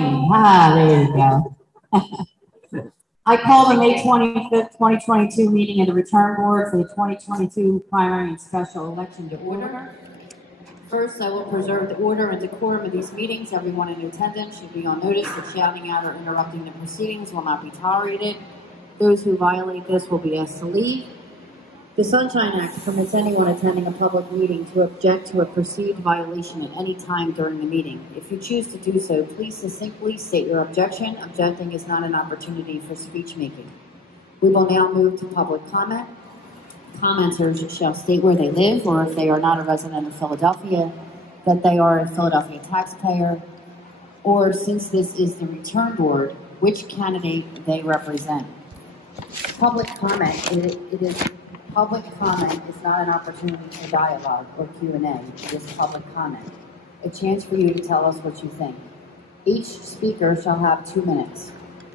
morning. There you go. I call the May 25th, 2022 meeting of the Return Board for the 2022 primary and special election to order. First, I will preserve the order and decorum of these meetings. Everyone in attendance should be on notice that shouting out or interrupting the proceedings will not be tolerated. Those who violate this will be asked to leave. The Sunshine Act permits anyone attending a public meeting to object to a perceived violation at any time during the meeting. If you choose to do so, please succinctly state your objection. Objecting is not an opportunity for speech making. We will now move to public comment. Commenters shall state where they live, or if they are not a resident of Philadelphia, that they are a Philadelphia taxpayer, or since this is the Return Board, which candidate they represent. Public comment Public comment is not an opportunity for dialogue or Q&A. It is public comment, a chance for you to tell us what you think. Each speaker shall have 2 minutes.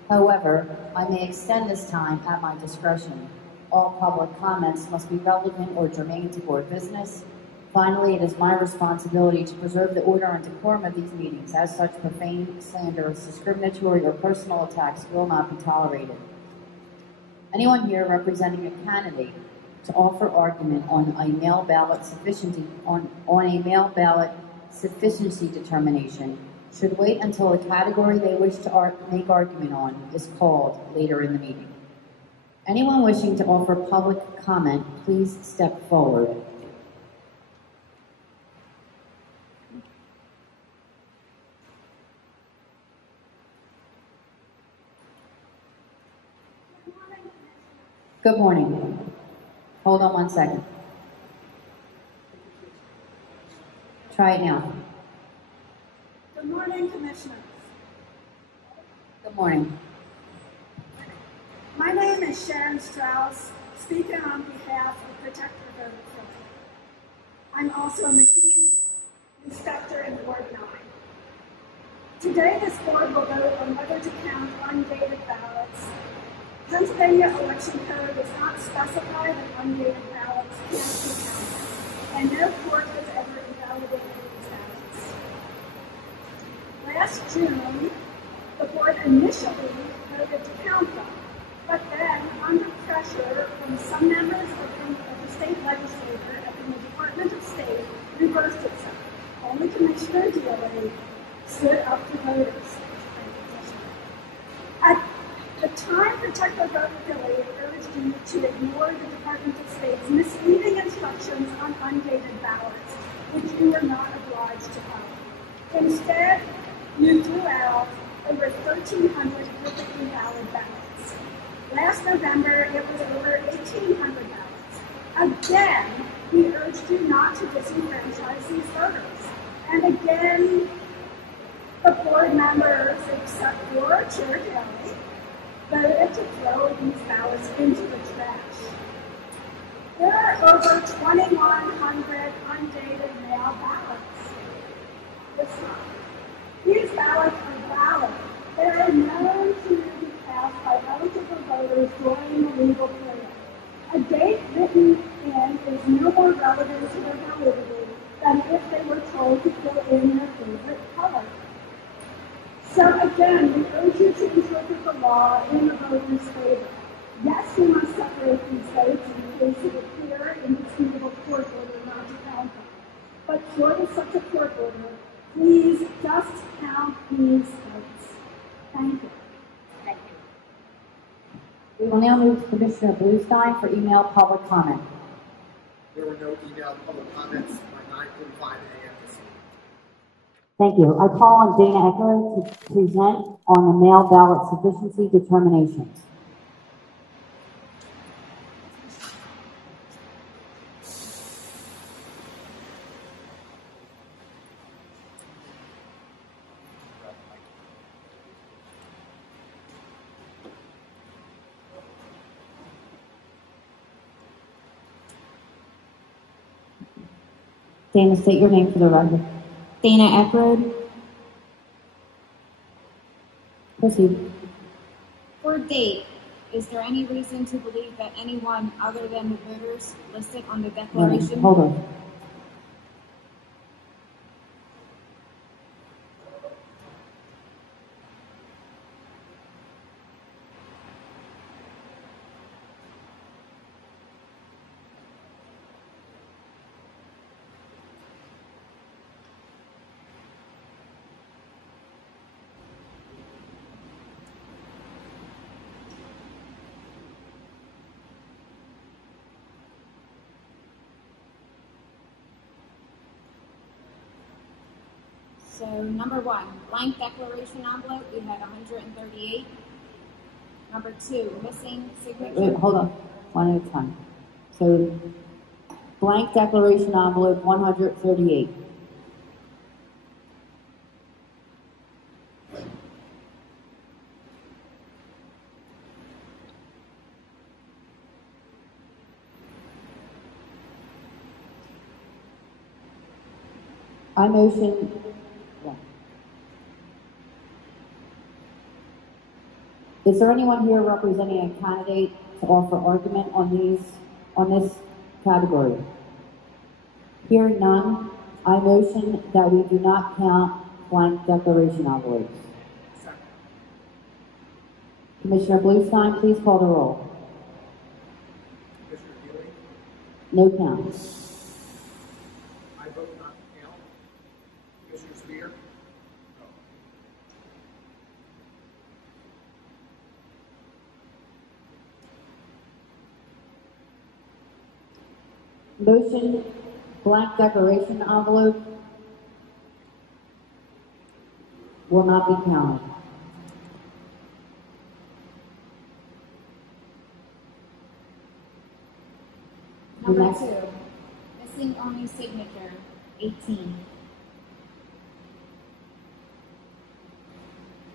However, I may extend this time at my discretion. All public comments must be relevant or germane to board business. Finally, it is my responsibility to preserve the order and decorum of these meetings. As such, profane, slanderous, discriminatory, or personal attacks will not be tolerated. Anyone here representing a candidate to offer argument on a mail ballot sufficiency determination should wait until the category they wish to make argument on is called later in the meeting. Anyone wishing to offer public comment, please step forward. Good morning. Hold on 1 second. Try it now. Good morning, Commissioners. Good morning. My name is Sharon Strauss, speaking on behalf of Protect Your Vote Philly. I'm also a machine inspector in Ward 9. Today, this board will vote on whether to count undated ballots. Pennsylvania election code does not specify that undated ballots can't be counted, and no court has ever invalidated these ballots. Last June, the board initially voted to count them, but then, under pressure from some members of the state legislature and from the Department of State, reversed itself. Only Commissioner Deeley stood up to voters. At the time, Protect Your Vote Philly urged you to ignore the Department of State's misleading instructions on undated ballots, which you were not obliged to follow. Instead, you threw out over 1,300 perfectly valid ballots. Last November, it was over 1,800 ballots. Again, we urged you not to disenfranchise these voters. And again, the board members, except for Chair Deeley, voted to throw these ballots into the trash. There are over 2,100 undated mail ballots. Listen, these ballots are valid. They are known to be cast by eligible voters during the legal period. A date written in is no more relevant to their validity than if they were told to fill in their favorite color. So again, we urge you to interpret the law in the voter's favor. Yes, you must separate these votes in case it would appear indisputable court order not to count them. But short of such a court order, please just count these votes. Thank you. Thank you. We will now move to Commissioner Bluestein for email public comment. There were no email public comments by 9:45 a.m. this morning. Thank you. I call on Dana Eckroade to present on the mail ballot sufficiency determinations. Dana, state your name for the record. Dana Eckroade. Proceed. For date, is there any reason to believe that anyone other than the voters listed on the declaration? Hold on. So number 1, blank declaration envelope, we had 138. Number 2, missing signature. Wait, hold on. One at a time. So, blank declaration envelope, 138. I motion. Yeah. Is there anyone here representing a candidate to offer argument on this category? Hearing none, I motion that we do not count blank declaration envelopes. Second. Commissioner Bluestein, please call the roll. Commissioner Deeley? No count. I vote not to count. Commissioner Sabir? No. Motion, blank declaration envelope will not be counted. Number Next. 2, missing only signature, 18.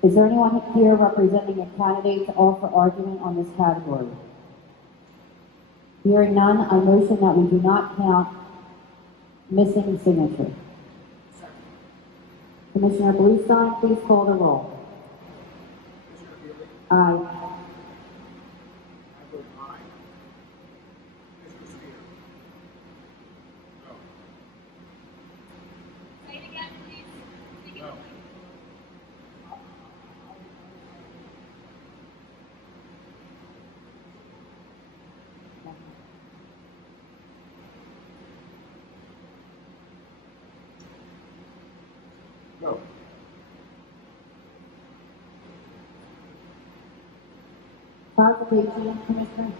Is there anyone here representing a candidate to offer argument on this category? Hearing none, I motion that we do not count missing signature. Second. Commissioner Bluestein, please call the roll. Commissioner Deeley? Aye. I vote aye. Commissioner Sabir? No. Say it again, please. No. No. Clarification, Commissioner?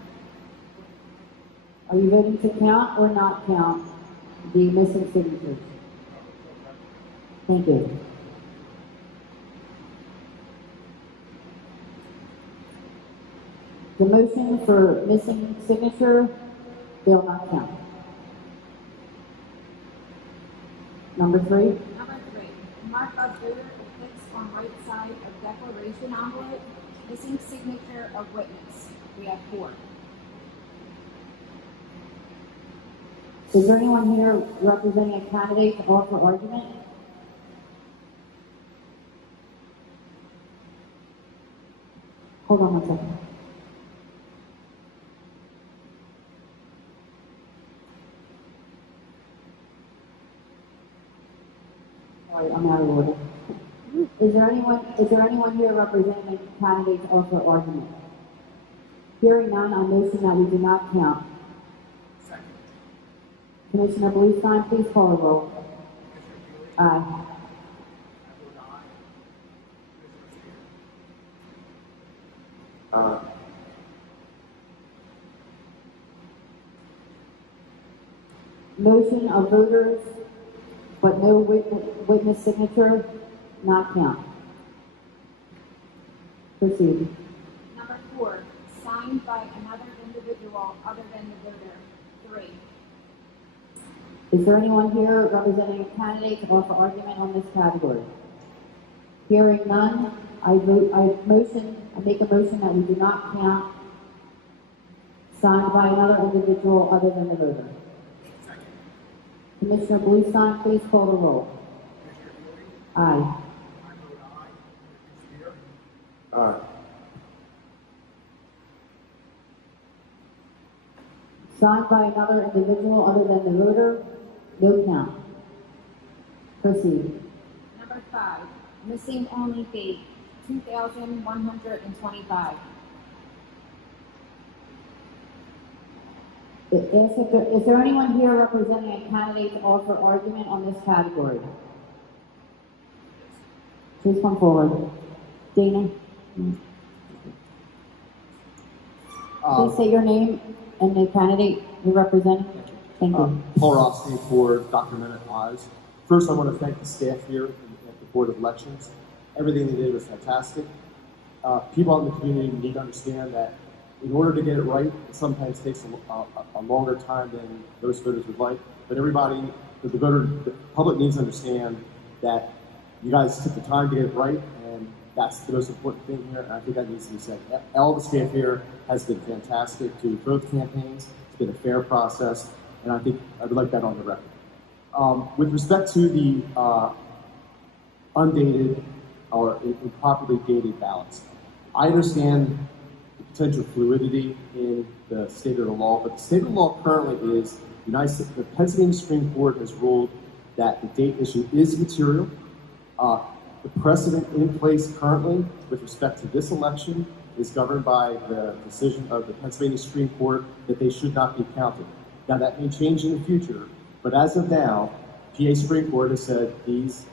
Are you voting to count or not count the missing signatures? Thank you. The motion for missing signature will not count. Number 3. Number 3, mark of voter affixed on right side of declaration envelope, missing signature of witness. We have 4. Is there anyone here representing a candidate to offer argument? Hold on one second. Sorry, I'm out of order. Is there anyone here representing a candidate to offer argument? Hearing none, I motion that we do not count. Second. Commissioner Bluestein, please call the roll. Commissioner Deeley? Aye. I vote aye. Commissioner Sabir? Motion of voters, but no witness signature, not count. Proceed. Number 4, signed by another individual other than the voter. 3. Is there anyone here representing a candidate to offer argument on this category? Hearing none, I make a motion that we do not count signed by another individual other than the voter. Second. Commissioner Bluestein, please call the roll. Commissioner Deeley? Aye. I vote aye. Commissioner Sabir? Aye. Signed by another individual other than the voter, no count. Proceed. Number 5, missing only date, 2,125. Is there anyone here representing a candidate to offer argument on this category? Please come forward. Dana? Please say your name and the candidate you're representing. Thank you. Paul Rossi for Dr. Mehmet Eyes. First, I want to thank the staff here at Board of Elections. Everything they did was fantastic. People out in the community need to understand that in order to get it right, it sometimes takes a longer time than most voters would like. But everybody, the public needs to understand that you guys took the time to get it right, and that's the most important thing here, and I think that needs to be said. All the staff here has been fantastic to both campaigns. It's been a fair process, and I think I would like that on the record. With respect to the undated or improperly dated ballots, I understand the potential fluidity in the state of the law, but the state of the law currently is the Pennsylvania Supreme Court has ruled that the date issue is material. The precedent in place currently with respect to this election is governed by the decision of the Pennsylvania Supreme Court that they should not be counted. Now that may change in the future, but as of now, PA Supreme Court has said this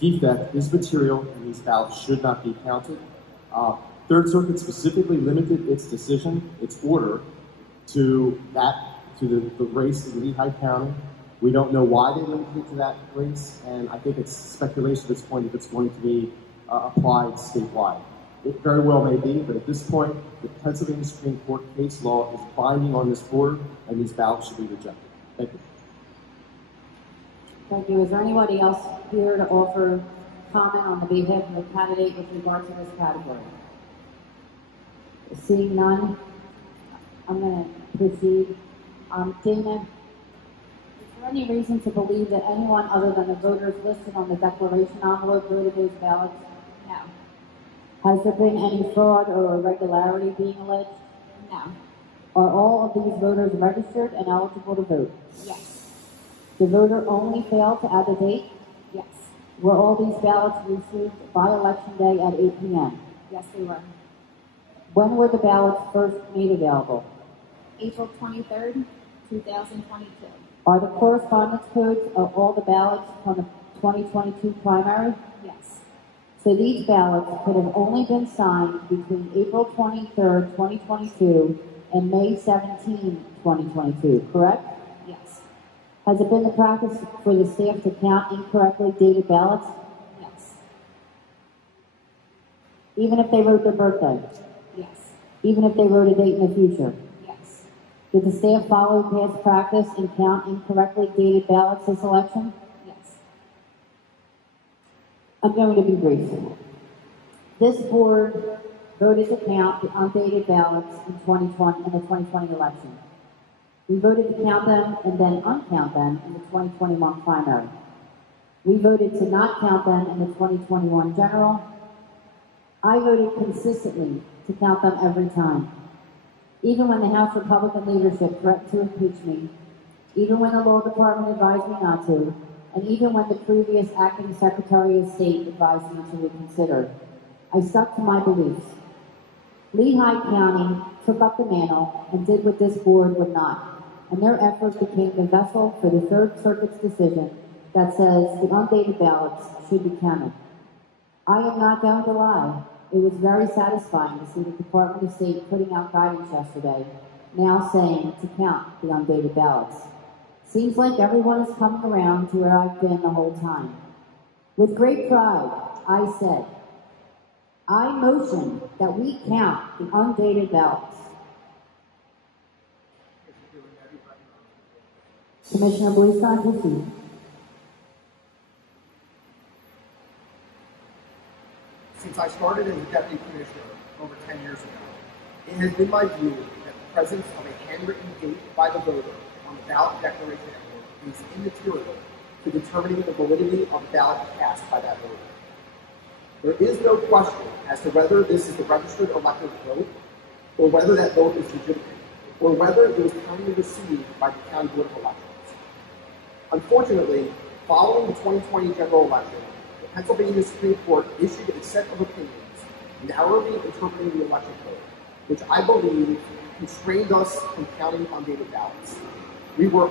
defect is material and these ballots should not be counted. Third Circuit specifically limited its decision, its order, to the race in Lehigh County. We don't know why they limited it to that race, and I think it's speculation at this point if it's going to be applied statewide. It very well may be, but at this point, the Pennsylvania Supreme Court case law is binding on this board, and these ballots should be rejected. Thank you. Thank you. Is there anybody else here to offer comment on the behalf of the candidate with regard to this category? Seeing none, I'm going to proceed. Dana, is there any reason to believe that anyone other than the voters listed on the declaration envelope voted those ballots? No. Has there been any fraud or irregularity being alleged? No. Are all of these voters registered and eligible to vote? Yes. The voter only failed to add the date? Yes. Were all these ballots received by election day at 8 p.m.? Yes, they were. When were the ballots first made available? April 23rd, 2022. Are the correspondence codes of all the ballots from the 2022 primary? Yes. So these ballots could have only been signed between April 23rd, 2022 and May 17, 2022, correct? Yes. Has it been the practice for the staff to count incorrectly dated ballots? Yes. Even if they wrote their birthday? Yes. Even if they wrote a date in the future? Yes. Did the staff follow past practice and count incorrectly dated ballots this election? Yes. I'm going to be brief. This board voted to count the undated ballots in the 2020 election. We voted to count them and then uncount them in the 2021 primary. We voted to not count them in the 2021 general. I voted consistently to count them every time. Even when the House Republican leadership threatened to impeach me, even when the law department advised me not to, and even when the previous acting Secretary of State advised me to reconsider, I stuck to my beliefs. Lehigh County took up the mantle and did what this board would not, and their effort became the vessel for the Third Circuit's decision that says the undated ballots should be counted. I am not going to lie. It was very satisfying to see the Department of State putting out guidance yesterday, now saying to count the undated ballots. Seems like everyone is coming around to where I've been the whole time. With great pride, I said, I motion that we count the undated ballots. Commissioner Bluestein, proceed. Since I started as a deputy commissioner over 10 years ago, it has been my view that the presence of a handwritten date by the voter on the ballot declaration envelope is immaterial to determining the validity of the ballot cast by that voter. There is no question as to whether this is the registered elector's vote, or whether that vote is legitimate, or whether it was timely received by the County Board of Elections. Unfortunately, following the 2020 general election, the Pennsylvania Supreme Court issued a set of opinions narrowly interpreting the election code, which I believe constrained us from counting undated ballots. We were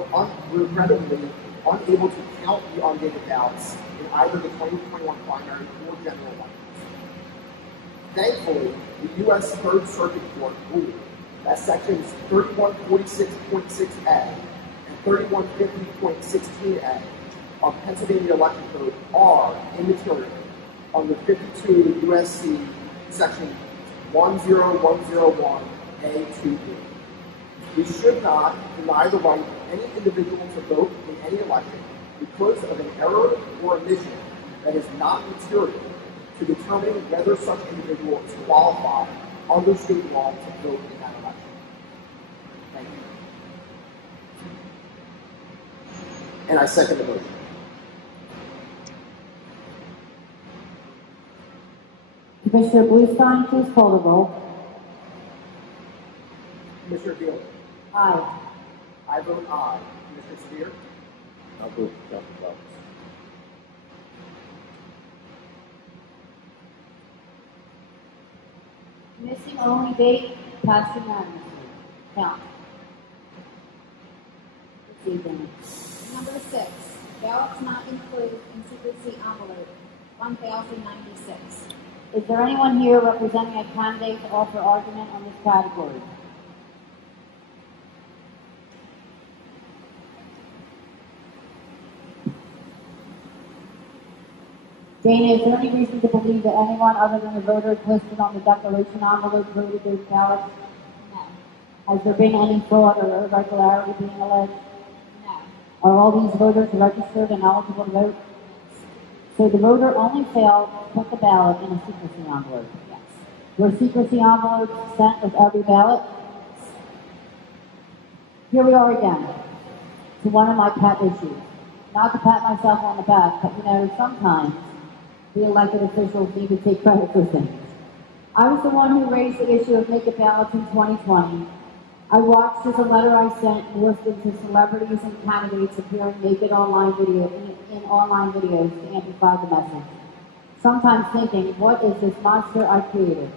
regrettably unable to count the undated ballots in either the 2021 primary or general elections. Thankfully, the U.S. Third Circuit Court ruled that sections 3146.6a and 3150.16a of Pennsylvania Election Code are immaterial under 52 U.S.C. Section 10101A2B. We should not deny the right of any individual to vote in any election because of an error or omission that is not material to determining whether such individual is qualified under state law to vote in that election. Thank you. And I second the motion. Commissioner Bluestein, please call the roll. Commissioner Deeley. Aye. I vote aye. Commissioner Sabir. I vote Dr. Ballots. Missing only date, passed unanimously. Count. Proceedings. Number 6, ballots not included in secrecy envelope, 1096. Is there anyone here representing a candidate to offer argument on this category? Dana, is there any reason to believe that anyone other than the voters listed on the declaration envelope voted those ballots? No. Has there been any fraud or irregularity being alleged? No. Are all these voters registered and eligible to vote? So the voter only failed to put the ballot in a secrecy envelope? Yes. Were secrecy envelopes sent with every ballot? Here we are again, to one of my pet issues. Not to pat myself on the back, but sometimes the elected officials need to take credit for things. I was the one who raised the issue of naked ballots in 2020. I watched as a letter I sent morphed into celebrities and candidates appearing naked online in online videos to amplify the message. Sometimes thinking, what is this monster I created?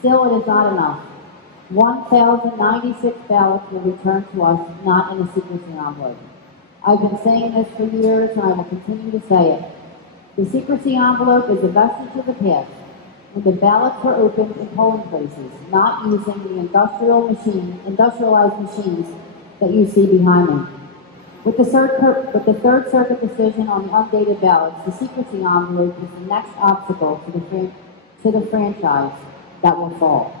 Still, it is not enough. 1,096 ballots were returned to us, not in a secrecy envelope. I've been saying this for years, and I will continue to say it. The secrecy envelope is a vestige of the past, when the ballots were opened in polling places, not using the industrialized machines that you see behind me. With the Third Circuit decision on the undated ballots, the secrecy envelope is the next obstacle to the franchise that will fall.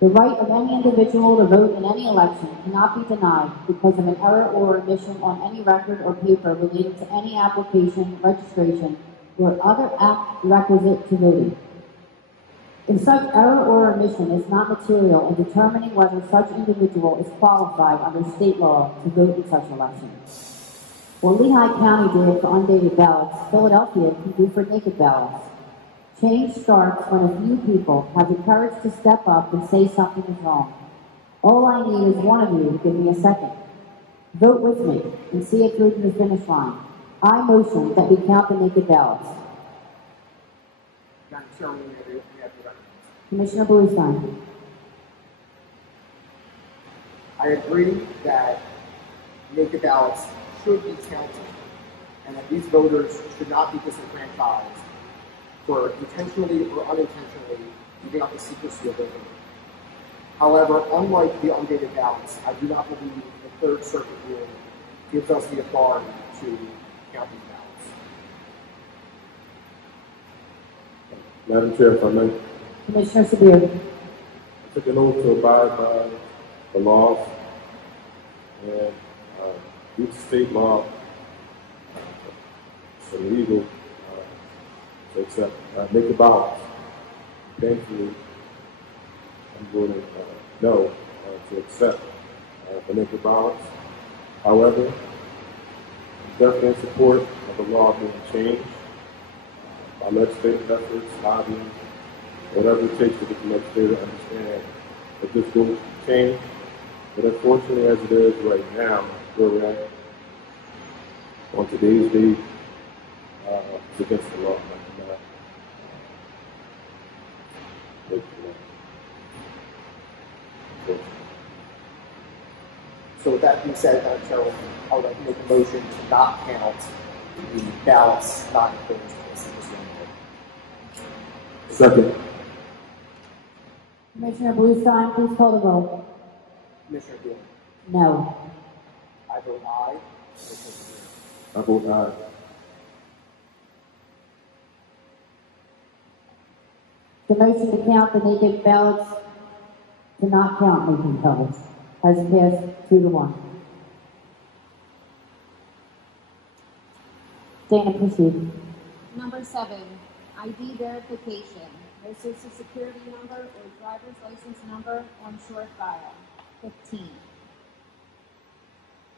The right of any individual to vote in any election cannot be denied because of an error or omission on any record or paper relating to any application, registration, or other act requisite to voting. If such error or omission is not material in determining whether such individual is qualified under state law to vote in such election. What Lehigh County did for undated ballots, Philadelphia can do for naked ballots. Change starts when a few people have the courage to step up and say something is wrong. All I need is one of you to give me a second. Vote with me and see it through to the finish line. I motion that we count the naked ballots. Commissioner Bluestein. I agree that naked ballots should be counted and that these voters should not be disenfranchised for intentionally or unintentionally giving up the secrecy of their vote. However, unlike the undated ballots, I do not believe the Third Circuit rule gives us the authority to count these ballots. Madam Chair, if I may. Commissioner Sabir. I took an oath to abide by the laws and each state law is illegal to accept naked ballots. Thankfully, I'm voting no to accept the naked ballots. However, I'm definitely in support of the law being changed by legislative efforts, lobbying, whatever it takes to get the legislature to understand that this will change. But unfortunately, as it is right now, where we're at on today's date, it's against the law. So with that being said, Madam Chairwoman, I would like to make a motion to not count the ballots not included in this envelope. Second. Commissioner Bluestein, please call the roll. Commissioner Deeley. No. I vote aye. Commissioner Sabir. I vote aye. The motion to count the naked ballots, to not count naked ballots, has passed 2-1. Dana, proceed. Number 7, ID verification. No social security number or driver's license number on short file. 15.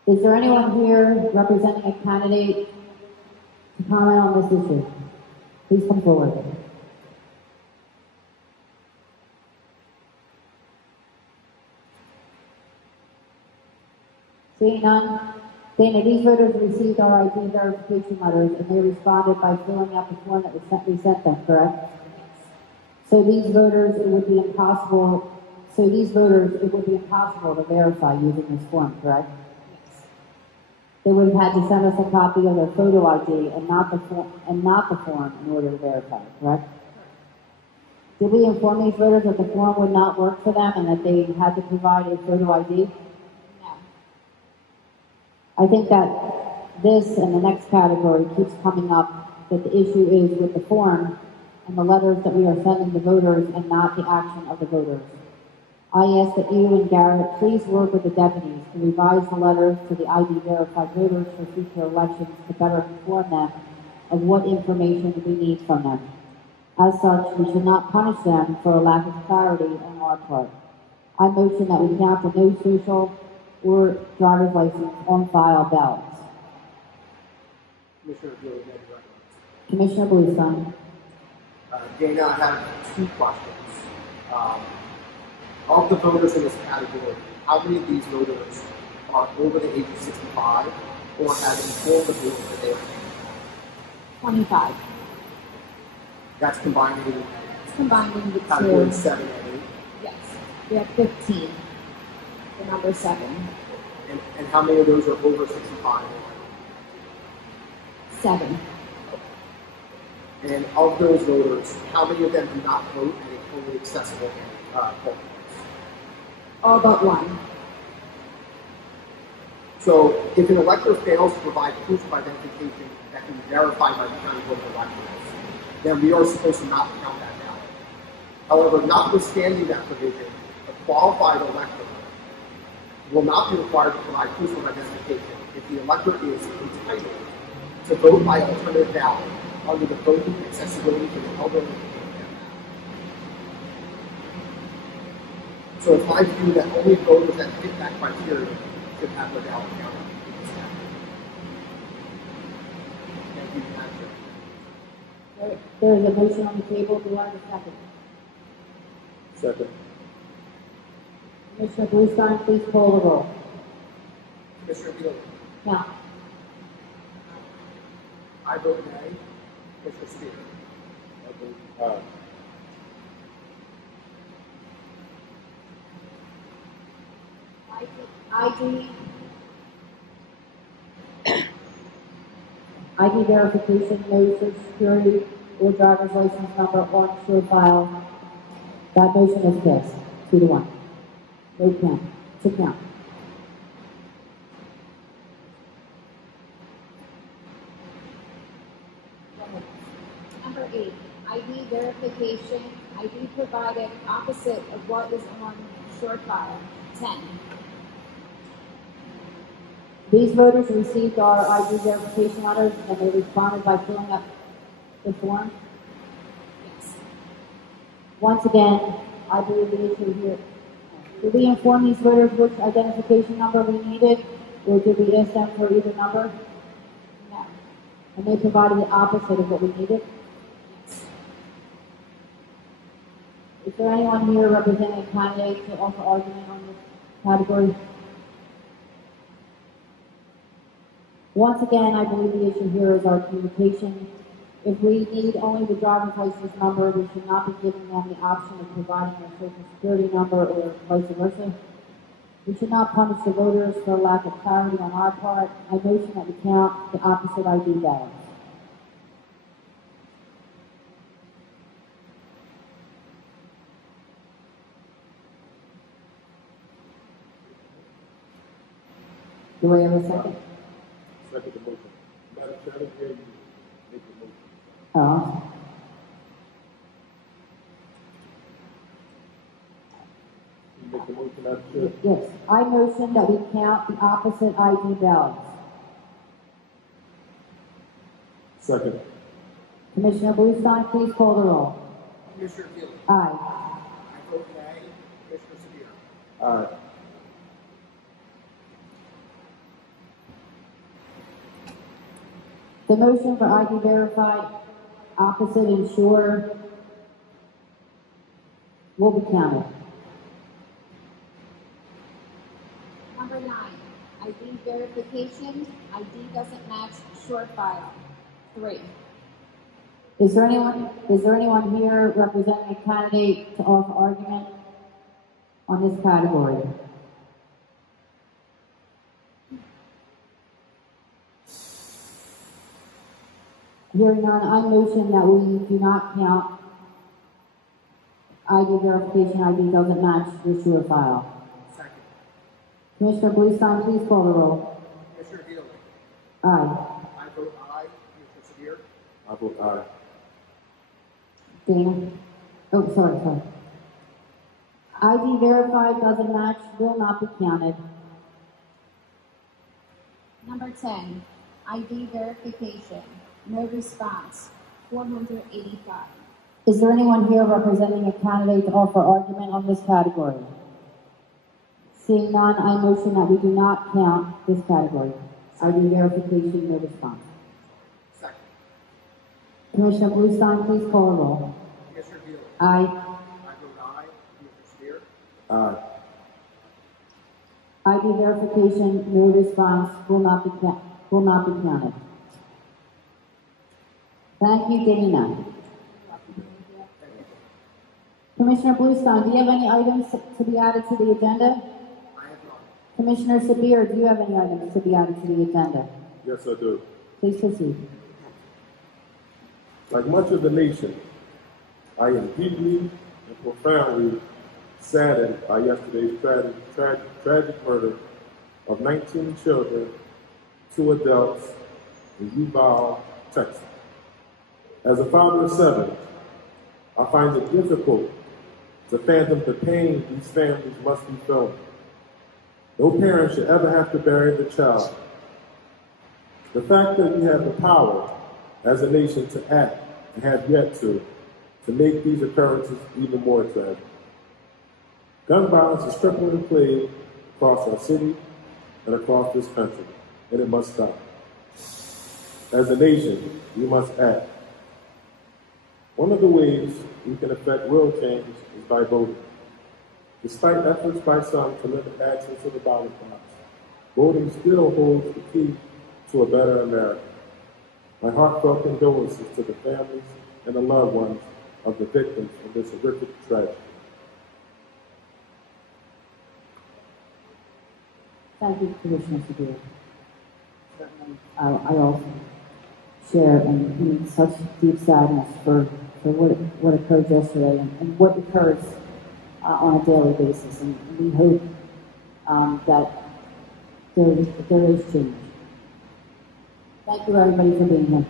Is there anyone here representing a candidate to comment on this issue? Please come forward. Seeing none, Dana, these voters received our ID verification letters and they responded by filling out the form that we sent them, correct? So these voters, it would be impossible to verify using this form, correct? They would have had to send us a copy of their photo ID and not the form in order to verify, correct? Did we inform these voters that the form would not work for them and that they had to provide a photo ID? No. I think that this and the next category keeps coming up, that the issue is with the form and the letters that we are sending the voters and not the action of the voters. I ask that you and Garrett please work with the deputies to revise the letters to the ID verified voters for future elections to better inform them of what information we need from them. As such, we should not punish them for a lack of clarity on our part. I motion that we count the no social or driver's license on file ballots. Commissioner Deeley, Commissioner Bluestein. Dana, I have 2 questions. Of the voters in this category, how many of these voters are over the age of 65 or have informed the voters that they are 25. That's combining It's combining the category two. 7 and 8. Yes. We have 15. The number 7. And how many of those are over 65? 7. And of those voters, how many of them do not vote at a fully accessible polling place? All but 1. So if an elector fails to provide proof of identification that can be verified by the county board of elections, then we are supposed to not count that ballot. However, notwithstanding that provision, a qualified elector will not be required to provide proof of identification if the elector is entitled to vote by alternative ballot under the Voting Accessibility for the Elderly. So it's my view that only voters that fit that criteria should have their ballot counted in this category. Thank you, Madam Chair. There is a motion on the table. Do I have a second? Second. Commissioner Bluestein, please call the roll. Commissioner Deeley. Now, I vote nay. Commissioner Sabir. I vote aye. ID verification, no social security or driver's license number on show file. That motion is passed, 2-1. No count, to count. Number 8, ID verification. ID provided opposite of what is on short file. 10. These voters received our ID verification letters and they responded by filling up the form. Yes. Once again, I believe the issue here. Did we inform these voters which identification number we needed, or did we ask them for either number? No. And they provided the opposite of what we needed? Yes. Is there anyone here representing a candidate to offer argument on this category? Once again, I believe the issue here is our communication. If we need only the driver's license number, we should not be giving them the option of providing their social security number or vice versa. We should not punish the voters for lack of clarity on our part. I motion that we count the opposite ID ballots. Do we have a second? Second the motion. trying to hear you make a motion. Oh. You make a motion, Madam Chair? Yes, I motion that we count the opposite ID ballots. Second. Commissioner Bluestein, please call the roll. Commissioner Deeley. Aye. I vote nay. Commissioner Sabir. Aye. The motion for ID verified, opposite and sure will be counted. Number 9, ID verification. ID doesn't match short file. 3. Is there anyone here representing a candidate to offer argument on this category? Hearing none, I motion that we do not count ID verification. ID doesn't match the sure file. Second. Commissioner Bluestein, please call the roll. Commissioner Deeley. Aye. I vote aye. Commissioner Sabir. I vote aye. Dana? Oh, sorry. ID verified doesn't match, will not be counted. Number 10, ID verification. No response. 485. Is there anyone here representing a candidate to offer argument on this category? Seeing none, I motion that we do not count this category. ID verification, no response. Second. Commissioner Bluestein, please call the roll. Commissioner Deeley. Aye. I vote aye. Commissioner Sabir. Aye. ID verification, no response, will not be counted. Thank you, Dana. Commissioner Bluestein, do you have any items to be added to the agenda? I have none. Commissioner Sabir, do you have any items to be added to the agenda? Yes, I do. Please proceed. Like much of the nation, I am deeply and profoundly saddened by yesterday's tragic murder of 19 children, 2 adults in Uvalde, Texas. As a father of 7, I find it difficult to fathom the pain these families must be feeling. No parent should ever have to bury the child. The fact that we have the power as a nation to act and have yet to make these occurrences even more tragic. Gun violence is crippling plague across our city and across this country, and it must stop. As a nation, we must act. One of the ways we can affect real change is by voting. Despite efforts by some to limit access to the ballot box, voting still holds the key to a better America. My heartfelt condolences to the families and the loved ones of the victims of this horrific tragedy. Thank you, Commissioner Sabir. I also share in such deep sadness for what occurred yesterday and what occurs on a daily basis. And we hope that there is change. Thank you, everybody, for being here.